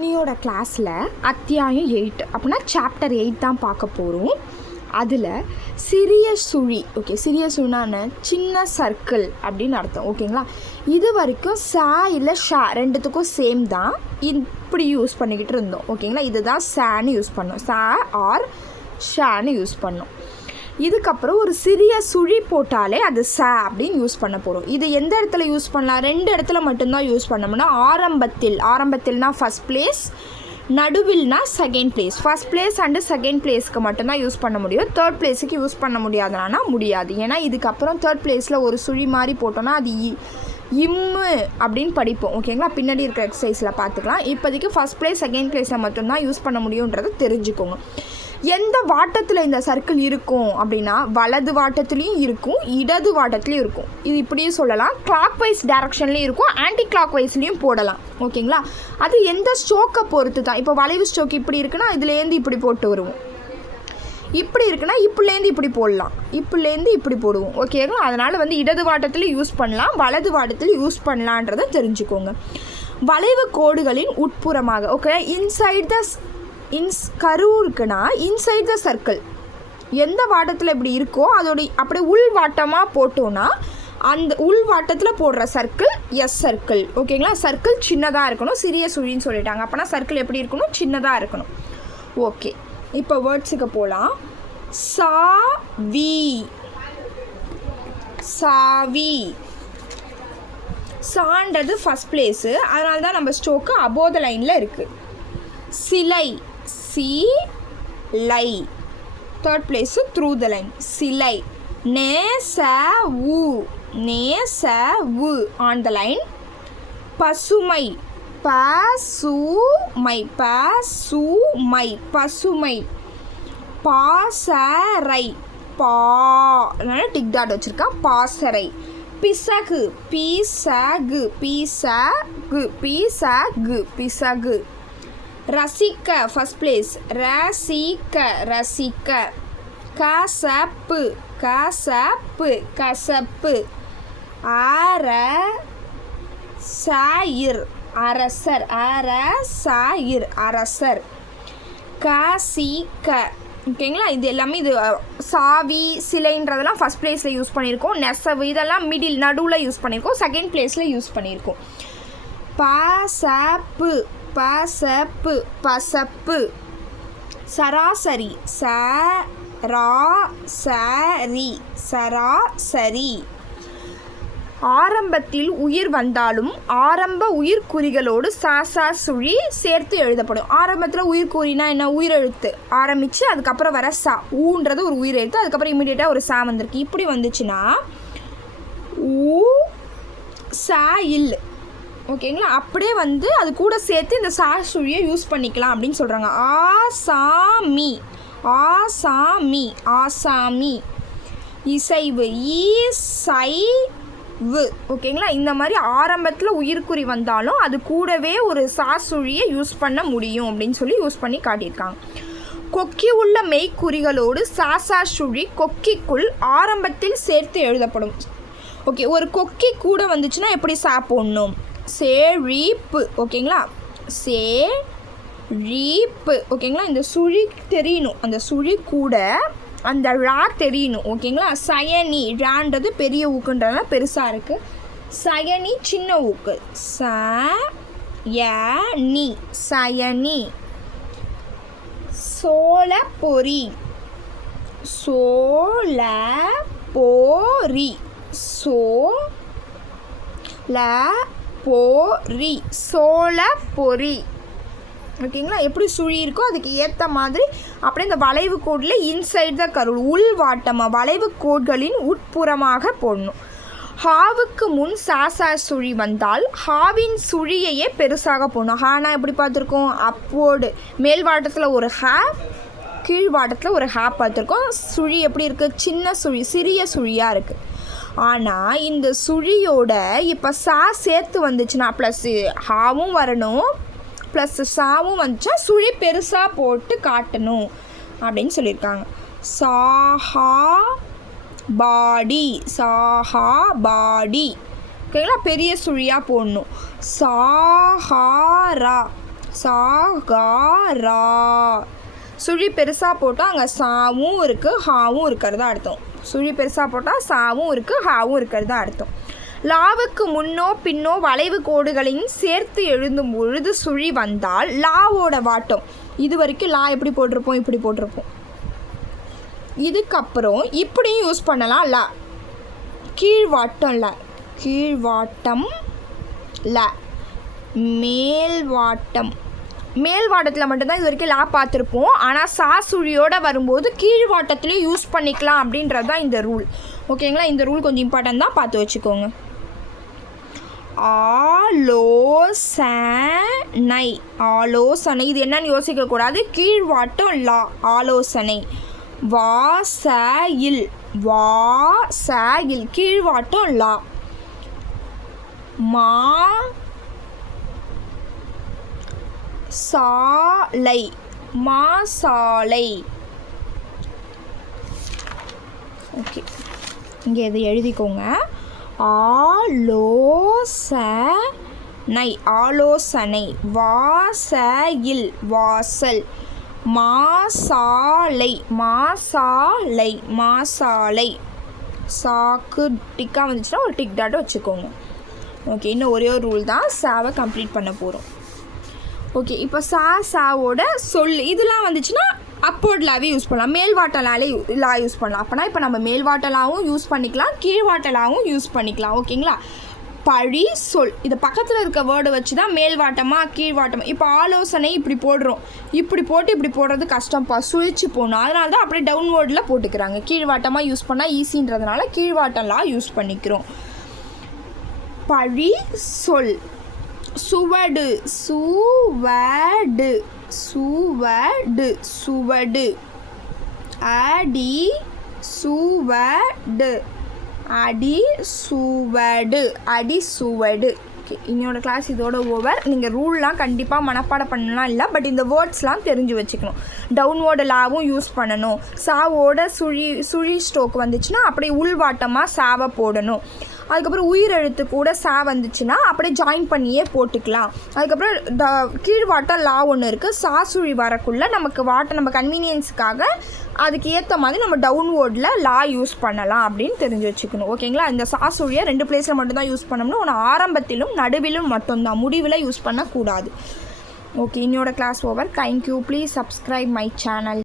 இன்னையோட கிளாஸில் அத்தியாயம் 8 அப்படின்னா சாப்டர் 8 தான் பார்க்க போகிறோம். அதில் சிறிய சுழி, ஓகே, சிறிய சுழினான சின்ன சர்க்கிள் அப்படின்னு அர்த்தம், ஓகேங்களா. இது வரைக்கும் சா இல்லை ஷா ரெண்டுத்துக்கும் சேம் தான், இப்படி யூஸ் பண்ணிக்கிட்டு இருந்தோம், ஓகேங்களா. இதுதான் சான்னு யூஸ் பண்ணோம், சா ஆர் ஷான்னு யூஸ் பண்ணோம். இதுக்கப்புறம் ஒரு சிறிய சுழி போட்டாலே அது ச அப்படின்னு யூஸ் பண்ண போகிறோம். இது எந்த இடத்துல யூஸ் பண்ணலாம்? 2 இடத்துல மட்டும்தான் யூஸ் பண்ணோம்னா, ஆரம்பத்தில்னா ஃபஸ்ட் பிளேஸ், நடுவில்னா second place. First place and second பிளேஸ்க்கு மட்டும்தான் யூஸ் பண்ண முடியும். தேர்ட் பிளேஸுக்கு யூஸ் பண்ண முடியாதுனா முடியாது. ஏன்னா இதுக்கப்புறம் தேர்ட் பிளேஸில் ஒரு சுழி மாதிரி போட்டோன்னா அது இம்மு அப்படின்னு படிப்போம், ஓகேங்களா. பின்னாடி இருக்கிற எக்ஸசைஸில் பார்த்துக்கலாம். இப்போதைக்கு ஃபஸ்ட் பிளேஸ் செகண்ட் பிளேஸில் மட்டும்தான் யூஸ் பண்ண முடியுன்றதை தெரிஞ்சுக்கோங்க. எந்த வாட்டத்தில் இந்த சர்க்கிள் இருக்கும் அப்படின்னா, வலது வாட்டத்துலேயும் இருக்கும், இடது வாட்டத்துலேயும் இருக்கும். இது இப்படியும் சொல்லலாம், கிளாக் வைஸ் டைரக்ஷன்லேயும் இருக்கும், ஆன்டி கிளாக் வைஸ்லேயும் போடலாம், ஓகேங்களா. அது எந்த ஸ்ட்ரோக்கை பொறுத்து தான். இப்போ வளைவு ஸ்ட்ரோக் இப்படி இருக்குன்னா இதுலேருந்து இப்படி போட்டு வருவோம், இப்படி இருக்குன்னா இப்படிலேருந்து இப்படி போடலாம், இப்படிலேருந்து இப்படி போடுவோம், ஓகேங்களா. அதனால் இடது வாட்டத்தில் யூஸ் பண்ணலாம், வலது வாட்டத்தில் யூஸ் பண்ணலான்றதை தெரிஞ்சுக்கோங்க. வளைவு கோடுகளின் உட்புறமாக, ஓகே, இன்சைட் த கரு இருக்குன்னா இன்சைட் த சர்க்கிள் எந்த வாட்டத்தில் இப்படி இருக்கோ அதோட அப்படியே உள் வாட்டமாக போட்டோன்னா அந்த உள் வாட்டத்தில் போடுற சர்க்கிள் எஸ் சர்க்கிள், ஓகேங்களா. சர்க்கிள் சின்னதாக இருக்கணும், சிறிய சுழின்னு சொல்லிட்டாங்க. அப்போனா சர்க்கிள் எப்படி இருக்கணும்? சின்னதாக இருக்கணும். ஓகே, இப்போ வேர்ட்ஸுக்கு போகலாம். சாவி, சாவி, சான்றது ஃபஸ்ட் பிளேஸு, அதனால தான் நம்ம ஸ்ட்ரோக்கு அபோவ் த லைனில் இருக்குது. சிலை, சிலை, third place through the line, சிலை. நேசவு, நேசவு ஆன் த லைன். பசுமை, பசுமை, பசுமை, பசுமை. பாசறை, பா டிக் டாட் வச்சுருக்கேன், பாசறை. பிசகு, பிசகு, பிசகு, பிசகு, பிசகு. ரசிக்க, ஃபஸ்ட் பிளேஸ், ரசிக்க, ரசிக்க. கசப்பு, கசப்பு, கசப்பு. அரசர், அரசர், அரசர், அரசர். கசிக்க, ஓகேங்களா. இது எல்லாமே இது சாவி, சிலைன்றதெல்லாம் ஃபஸ்ட் பிளேஸில் யூஸ் பண்ணியிருக்கோம். நெசவு இதெல்லாம் மிடில் நடுவில் யூஸ் பண்ணியிருக்கோம், செகண்ட் பிளேஸில் யூஸ் பண்ணியிருக்கோம். பசப்பு, பசப்பு, பசப்பு. சராசரி, சராசரி, சராசரி. ஆரம்பத்தில் உயிர் வந்தாலும் ஆரம்ப உயிர்குறிகளோடு சாசா சுழி சேர்த்து எழுதப்படும். ஆரம்பத்தில் உயிர்குறினா என்ன? உயிரெழுத்து ஆரம்பித்து அதுக்கப்புறம் வர சா, ஊன்றது ஒரு உயிரெழுத்து, அதுக்கப்புறம் இமீடியட்டாக ஒரு சா வந்திருக்கு. இப்படி வந்துச்சுன்னா ஊ சா இல், ஓகேங்களா. அப்படியே அது கூட சேர்த்து இந்த சா சுழியை யூஸ் பண்ணிக்கலாம் அப்படின்னு சொல்கிறாங்க. ஆசாமி, ஆசாமி, ஆசாமி. இசைவு, ஈசைவு, ஓகேங்களா. இந்த மாதிரி ஆரம்பத்தில் உயிர்குறி வந்தாலும் அது கூடவே ஒரு சா சுழியை யூஸ் பண்ண முடியும் அப்படின்னு சொல்லி யூஸ் பண்ணி காட்டியிருக்காங்க. கொக்கி உள்ள மெய்க்குறிகளோடு சாசா சுழி கொக்கிக்குள் ஆரம்பத்தில் சேர்த்து எழுதப்படும். ஓகே, ஒரு கொக்கி கூட வந்துச்சுன்னா எப்படி சா போடணும்? சேழிப்பு, ஓகேங்களா, சேழிப்பு, ஓகேங்களா. இந்த சுழி தெரியணும், அந்த சுழி கூட அந்த ரா தெரியணும், ஓகேங்களா. சயனி, ரான்றது பெரிய ஊக்குன்றதுனால பெருசாக இருக்குது, சயனி சின்ன ஊக்கு, சயனி, சயனி. சோளப்பொரி, சோளப்பொரி, பொரி, சோளப்பொரி, ஓகேங்களா. எப்படி சுழி இருக்கோ அதுக்கு ஏற்ற மாதிரி அப்படியே இந்த வளைவு கோடில் இன்சைட் த கரு உள் வாட்டமாக வளைவு கோட்களின் உட்புறமாக போடணும். ஹாவுக்கு முன் சாசா சுழி வந்தால் ஹாவின் சுழியையே பெருசாக போடணும். ஹானா எப்படி பார்த்துருக்கோம்? அப்போடு மேல் வாட்டத்தில் ஒரு ஹா, கீழ் வாட்டத்தில் ஒரு ஹா பார்த்துருக்கோம். சுழி எப்படி இருக்குது? சின்ன சுழி, சிறிய சுழியாக இருக்குது. ஆனால் இந்த சுழியோட இப்போ சா சேர்த்து வந்துச்சுன்னா ப்ளஸ் ஹாவும் வரணும், ப்ளஸ் சாவும் வந்துச்சா சுழி பெருசாக போட்டு காட்டணும் அப்படின்னு சொல்லியிருக்காங்க. சாஹா பாடி, சாஹா பாடி, ஓகேங்களா. பெரிய சுழியாக போடணும். சாஹாரா, சா கா ரா. சுழி பெருசாக போட்டால் அங்கே சாவும் இருக்குது ஹாவும் இருக்கிறதா அர்த்தம். சுழி பெருசாக போட்டால் சாவும் இருக்குது ஹாவும் இருக்கிறதா அர்த்தம். லாவுக்கு முன்னோ பின்னோ வளைவு கோடுகளையும் சேர்த்து எழுதும் பொழுது சுழி வந்தால் லாவோட வாட்டம். இது வரைக்கும் லா எப்படி போட்டிருப்போம், இப்படி போட்டிருப்போம். இதுக்கப்புறம் இப்படியும் யூஸ் பண்ணலாம். லா கீழ்வாட்டம், ல கீழ்வாட்டம், ல மேல்வாட்டம். மேல்வாட்டத்தில் மட்டும்தான் இது வரைக்கும் லா பார்த்துருப்போம். ஆனால் சா சுழியோடு வரும்போது கீழ்வாட்டத்துலேயும் யூஸ் பண்ணிக்கலாம் அப்படின்றது தான் இந்த ரூல். ஓகேங்களா? இந்த ரூல் கொஞ்சம் இம்பார்ட்டன்ட் தான், பார்த்து வச்சுக்கோங்க. ஆலோசனை, ஆலோசனை இது என்னன்னு யோசிக்கக்கூடாது. கீழ்வாட்டம் லா, ஆலோசனை. வாசையில், வாசையில் கீழ்வாட்டம் லா. மா சாலை, மாசாலை. ஓகே, இங்கே இதை எழுதிக்கோங்க. ஆலோசனை, ஆலோசனை. வாசையில், வாசல். மாசாலை, மாசாலை, மாசாலை. சாக்கு டிக்காக வந்துச்சுன்னா ஒரு டிக் டாட்டை வச்சுக்கோங்க. ஓகே, இன்னும் ஒரே ஒரு ரூல் தான், சாவை கம்ப்ளீட் பண்ண போகிறோம். ஓகே, இப்போ சாவோட சொல் இதெல்லாம் வந்துச்சுன்னா அப்போர்ட் லாவே யூஸ் பண்ணலாம், மேல்வாட்டலாலே லா யூஸ் பண்ணலாம். அப்போனா இப்போ நம்ம மேல்வாட்டலாவும் யூஸ் பண்ணிக்கலாம், கீழ்வாட்டலாவும் யூஸ் பண்ணிக்கலாம். ஓகேங்களா? பழி சொல், இது பக்கத்தில் இருக்க வேர்டு வச்சு தான் மேல்வாட்டமாக கீழ்வாட்டமாக. இப்போ ஆலோசனை இப்படி போடுறோம், இப்படி போட்டு இப்படி போடுறது கஷ்டம்ப்பா, சுழிச்சு போகணும். அதனால தான் அப்படியே டவுன்வேர்டில் போட்டுக்கிறாங்க. கீழ்வாட்டமாக யூஸ் பண்ணால் ஈஸின்றதுனால கீழ்வாட்டலாம் யூஸ் பண்ணிக்கிறோம். பழி சொல். சுவடு, சுவடு, சுவடு, சுவடு. அடி சுவடு, அடி சுவடு, அடி சுவடு. ஓகே, இன்னோட கிளாஸ் இதோட ஓவர். நீங்கள் ரூல்லாம் கண்டிப்பாக மனப்பாடம் பண்ணலாம் இல்லை, பட் இந்த வேர்ட்ஸ்லாம் தெரிஞ்சு வச்சுக்கணும். டவுன்வோர்டு லாவும் யூஸ் பண்ணணும். சாவோட சுழி ஸ்ட்ரோக் வந்துச்சுன்னா அப்படியே உள்வாட்டமாக சாவை போடணும். அதுக்கப்புறம் உயிரெழுத்து கூட சா வந்துச்சுன்னா அப்படியே ஜாயின் பண்ணியே போட்டுக்கலாம். அதுக்கப்புறம் கீழ்வாட்டம் லா ஒன்று இருக்குது. சா சுழி வரக்குள்ளே நமக்கு வாட்டம் நம்ம கன்வீனியன்ஸுக்காக அதுக்கு ஏற்ற மாதிரி நம்ம டவுன்வோர்டில் லா யூஸ் பண்ணலாம் அப்படின்னு தெரிஞ்சு வச்சுக்கணும். ஓகேங்களா? இந்த சா சுழியை 2 பிளேஸில் மட்டும்தான் யூஸ் பண்ணணும். ஒன்று ஆரம்பத்திலும் நடுவிலும் மட்டும்தான், முடிவில் யூஸ் பண்ணக்கூடாது. ஓகே, இன்னோட class over. Thank you. Please subscribe my channel.